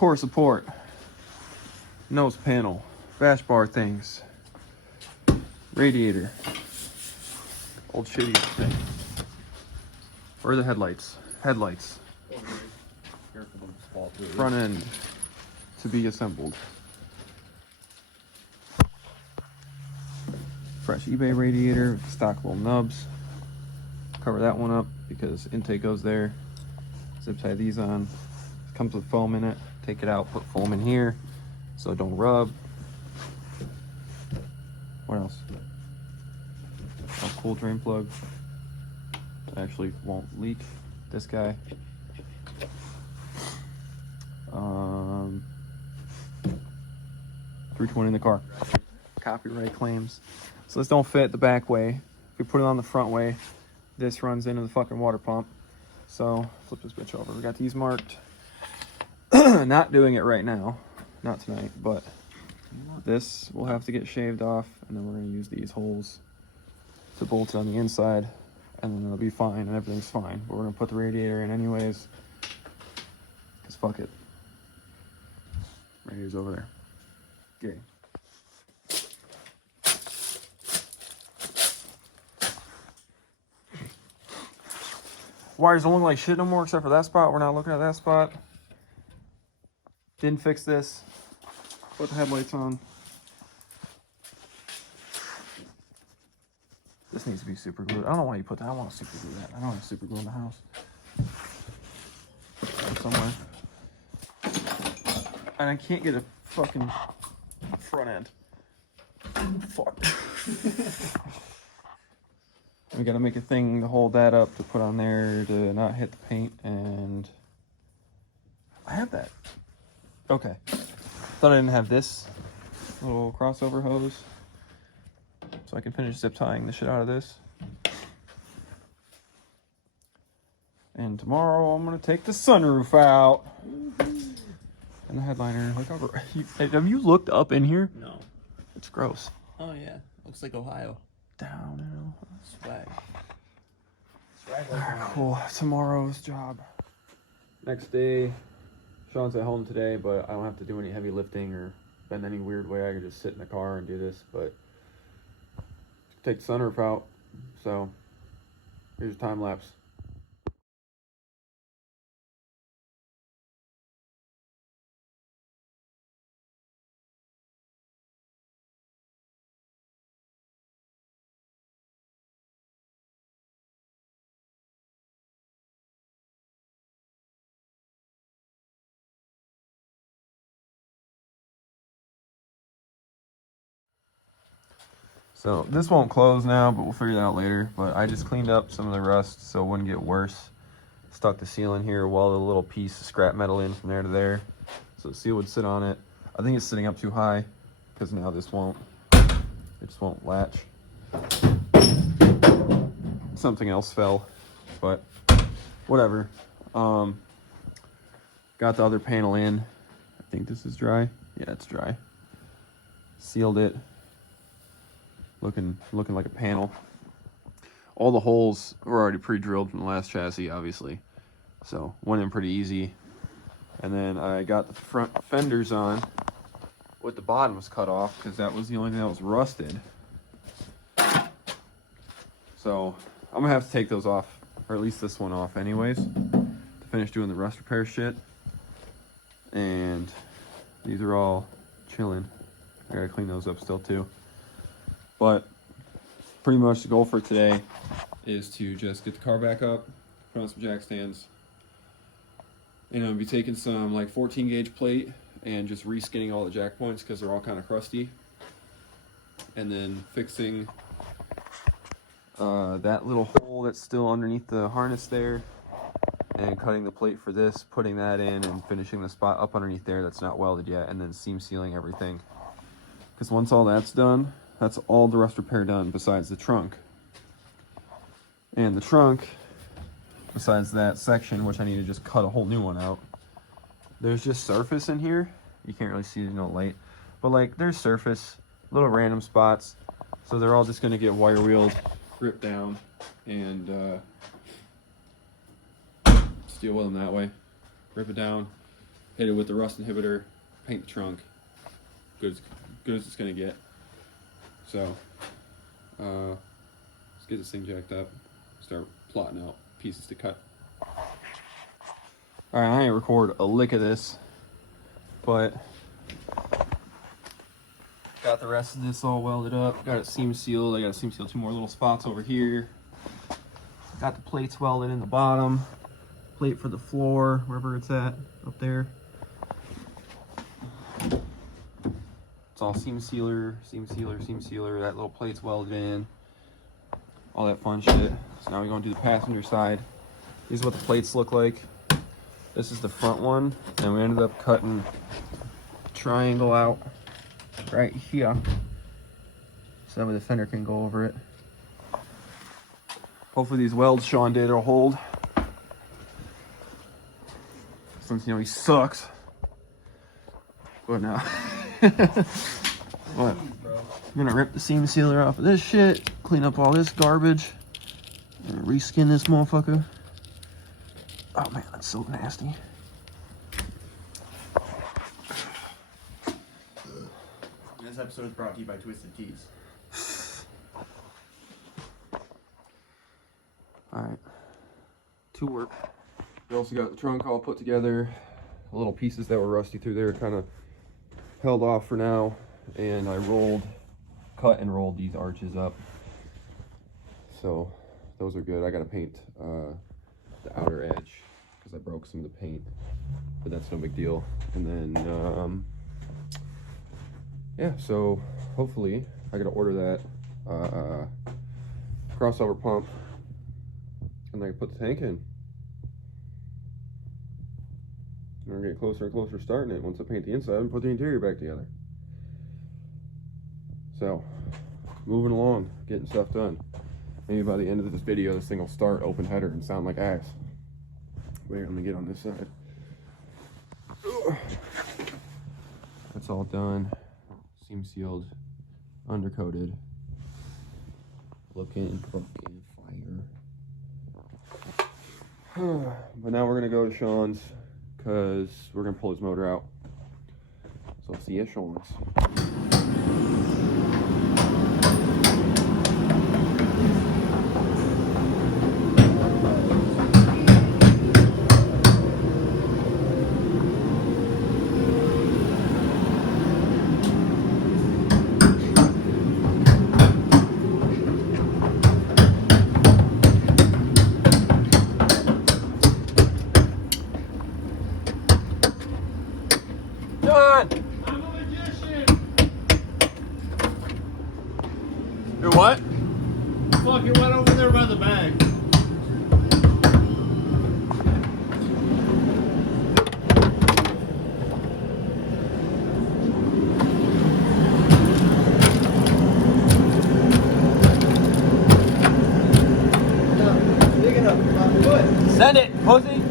core support, nose panel, bash bar things, radiator, old shitty thing. Where are the headlights? Headlights. Front end to be assembled. Fresh eBay radiator, stock little nubs. Cover that one up because intake goes there. Zip tie these on. Comes with foam in it. Take it out, put foam in here so it don't rub. What else? A cool drain plug. Actually won't leak. This guy. 320 in the car. Copyright claims. So this don't fit the back way. If we put it on the front way, this runs into the fucking water pump. So flip this bitch over. We got these marked. Not doing it right now. Not tonight, but this will have to get shaved off, and then we're gonna use these holes to bolt it on the inside, and then it'll be fine and everything's fine. But we're gonna put the radiator in anyways, because fuck it. Radiator's over there. Okay. Wires don't look like shit no more except for that spot. We're not looking at that spot. Didn't fix this. Put the headlights on. This needs to be super glued. I don't know why you put that. I want to super glue that. I don't have super glue in the house. Somewhere. And I can't get a fucking front end. Fuck. We gotta make a thing to hold that up to put on there to not hit the paint, and I have that. Okay. Thought I didn't have this little crossover hose, so I can finish zip tying the shit out of this. And tomorrow I'm gonna take the sunroof out and the headliner. Look over. Have you looked up in here? No. It's gross. Oh yeah, looks like Ohio. Down. Swag. Cool. Tomorrow's job. Next day. Sean's at home today, but I don't have to do any heavy lifting or bend any weird way. I can just sit in the car and do this, but take the sunroof out. So here's a time lapse. So this won't close now, but we'll figure that out later. But I just cleaned up some of the rust so it wouldn't get worse. Stuck the seal in here, welded a little piece of scrap metal in from there to there, so the seal would sit on it. I think it's sitting up too high because now this won't, it just won't latch. Something else fell, but whatever. Got the other panel in. I think this is dry. Yeah, it's dry. Sealed it. Looking like a panel. All the holes were already pre-drilled from the last chassis, obviously. So went in pretty easy. And then I got the front fenders on with the bottoms cut off because that was the only thing that was rusted. So I'm gonna have to take those off, or at least this one off anyways, to finish doing the rust repair shit. And these are all chilling. I gotta clean those up still too. But pretty much the goal for today is to just get the car back up, put on some jack stands, and I'll be taking some like 14 gauge plate and just reskinning all the jack points because they're all kind of crusty, and then fixing that little hole that's still underneath the harness there, and cutting the plate for this, putting that in, and finishing the spot up underneath there that's not welded yet, and then seam sealing everything. Because once all that's done, that's all the rust repair done besides the trunk. And the trunk, besides that section, which I need to just cut a whole new one out, there's just surface in here. You can't really see, there's no light. But like, there's surface, little random spots. So they're all just gonna get wire wheeled, ripped down, and just deal with them that way. Rip it down, hit it with the rust inhibitor, paint the trunk. Good as it's gonna get. So let's get this thing jacked up, start plotting out pieces to cut. All right, I ain't record a lick of this, but got the rest of this all welded up. Got it seam sealed. I got to seam seal 2 more little spots over here. Got the plates welded in the bottom. Plate for the floor, wherever it's at, up there. It's all seam sealer, seam sealer, seam sealer. That little plate's welded in. All that fun shit. So now we're going to do the passenger side. These are what the plates look like. This is the front one, and we ended up cutting a triangle out right here so that the fender can go over it. Hopefully these welds Sean did will hold, since you know he sucks. But now what? I'm gonna rip the seam sealer off of this shit, clean up all this garbage, and reskin this motherfucker. Oh man, that's so nasty. This episode is brought to you by Twisted Teas. Alright, to work. We also got the trunk all put together. The little pieces that were rusty through there kind of held off for now. And I cut and rolled these arches up. So those are good. I gotta paint the outer edge because I broke some of the paint, but that's no big deal. And then yeah, so hopefully I gotta order that crossover pump, and I can put the tank in. And we're gonna get closer and closer starting it once I paint the inside and put the interior back together. So moving along, getting stuff done. Maybe by the end of this video, this thing will start open header and sound like ass. Wait, let me get on this side. That's all done. Seam sealed, undercoated. Looking fucking fire. But now we're gonna go to Sean's because we're gonna pull his motor out. So I'll see you at Sean's. What? Fuck, it went over there by the bag. Big enough for my foot. Send it, pussy!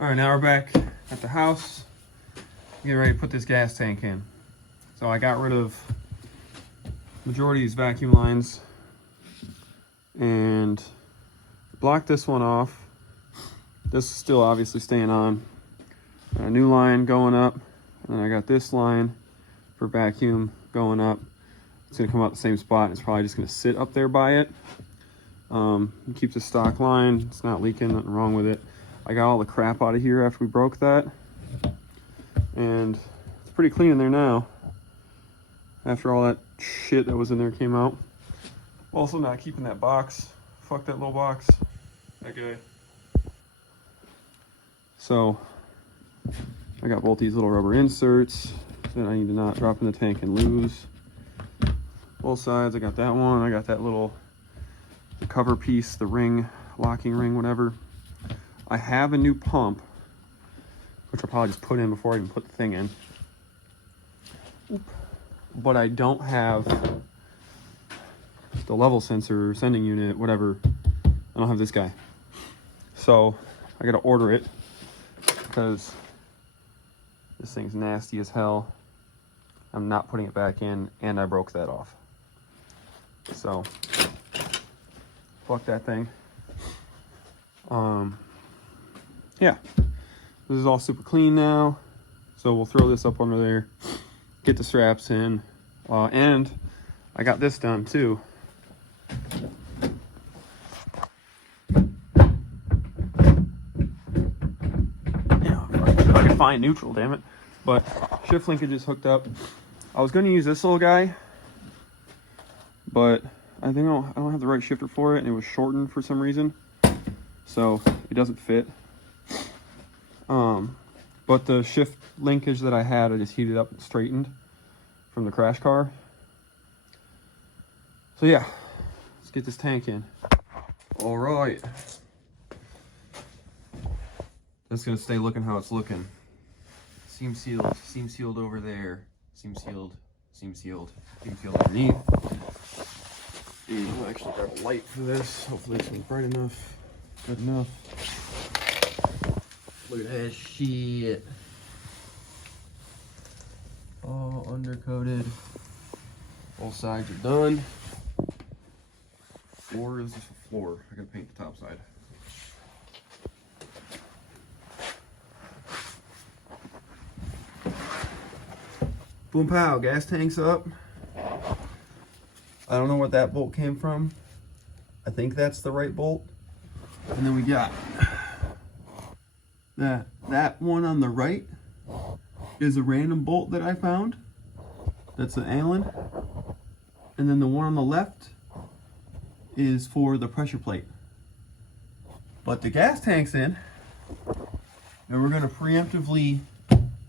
Alright, now we're back at the house. Getting ready to put this gas tank in. So I got rid of majority of these vacuum lines and blocked this one off. This is still obviously staying on. Got a new line going up, and then I got this line for vacuum going up. It's gonna come out the same spot. It's probably just gonna sit up there by it. Keeps a stock line. It's not leaking, nothing wrong with it. I got all the crap out of here after we broke that, and it's pretty clean in there now after all that shit that was in there came out. Also not keeping that box. Fuck that little box. That guy. So I got both these little rubber inserts that I need to not drop in the tank and lose. Both sides. I got that one. I got that little cover piece, the ring, locking ring, whatever. I have a new pump, which I'll probably just put in before I even put the thing in. but I don't have the level sensor, sending unit, whatever. I don't have this guy. So I gotta order it because this thing's nasty as hell. I'm not putting it back in, and I broke that off. So fuck that thing. Yeah, this is all super clean now. So we'll throw this up under there, get the straps in, and I got this done too. Yeah, I can find neutral, damn it. But shift linkage is hooked up. I was going to use this little guy, but I think I don't have the right shifter for it, and it was shortened for some reason, so it doesn't fit. But the shift linkage that I had, I just heated up and straightened from the crash car. So yeah, let's get this tank in. All right. That's gonna stay looking how it's looking. Seam sealed over there. Seam sealed underneath. And I'll actually grab a light for this. Hopefully it's bright enough, good enough. Look at that shit. All undercoated. Both sides are done. Floor is just a floor. I gotta paint the top side. Boom pow, gas tank's up. I don't know what that bolt came from. I think that's the right bolt. And then we got that one on the right is a random bolt that I found. That's an Allen. And then the one on the left is for the pressure plate. But the gas tank's in, and we're gonna preemptively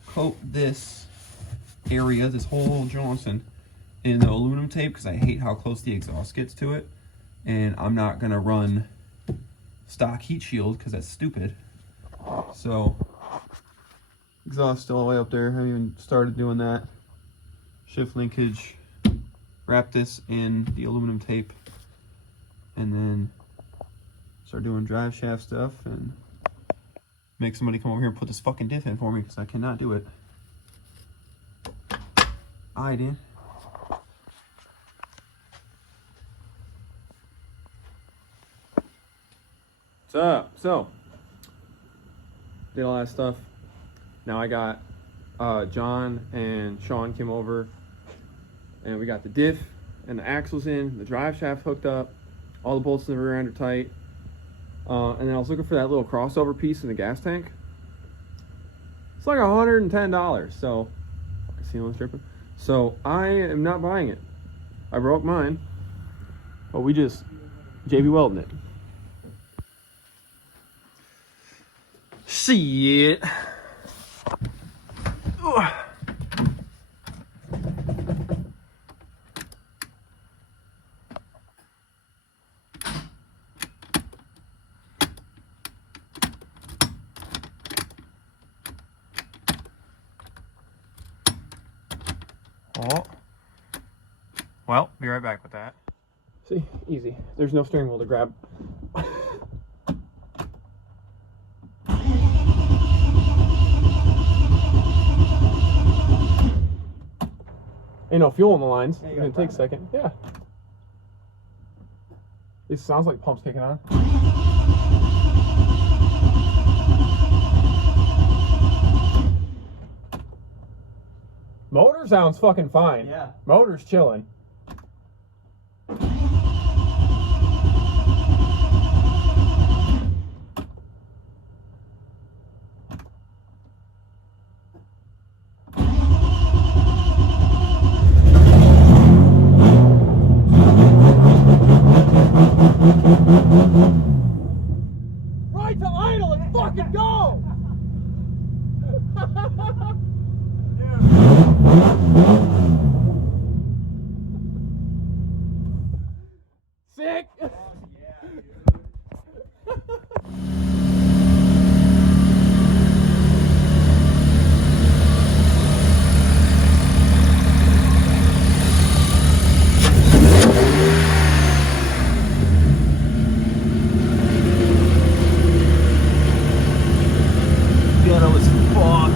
coat this area, this whole Johnson, in the aluminum tape because I hate how close the exhaust gets to it. And I'm not gonna run stock heat shield because that's stupid. So exhaust still all the way up there. I haven't even started doing that. Shift linkage, wrap this in the aluminum tape, and then start doing drive shaft stuff and make somebody come over here and put this fucking diff in for me because I cannot do it. I did. What's up? So did all that stuff. Now I got John and Sean came over, and we got the diff and the axles in, the drive shaft hooked up, all the bolts in the rear end are tight, and then I was looking for that little crossover piece in the gas tank. It's like $110. So ceiling stripping. So I am not buying it. I broke mine, but we just JB welding it. Shit. Ugh. Oh. Well, be right back with that. See, easy. There's no steering wheel to grab. Ain't no fuel in the lines. It's gonna take a second. Yeah. It sounds like pumps kicking on. Motor sounds fucking fine. Yeah. Motor's chilling. Right to idle and fucking go! Sick! fuck.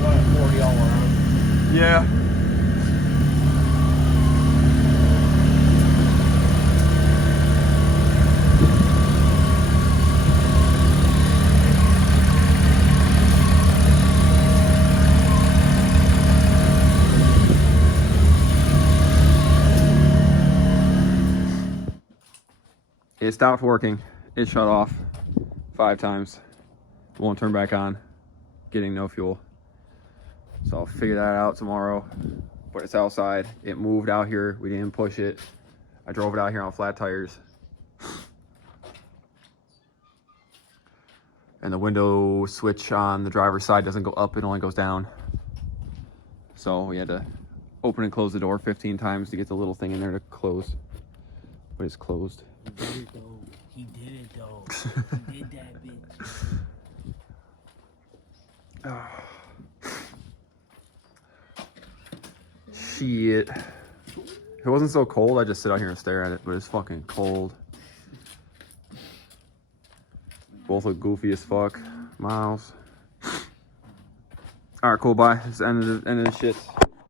Running 40 all around. Yeah. It stopped working. It shut off 5 times. Won't turn back on. Getting no fuel. So I'll figure that out tomorrow. But it's outside. It moved out here. We didn't push it. I drove it out here on flat tires. And the window switch on the driver's side doesn't go up, it only goes down. So we had to open and close the door 15 times to get the little thing in there to close. But it's closed. He did it though. He did it though. He did that bitch. Shit. If it wasn't so cold, I'd just sit out here and stare at it, but it's fucking cold. Both look goofy as fuck. Miles. Alright, cool, bye. It's the end of the shit.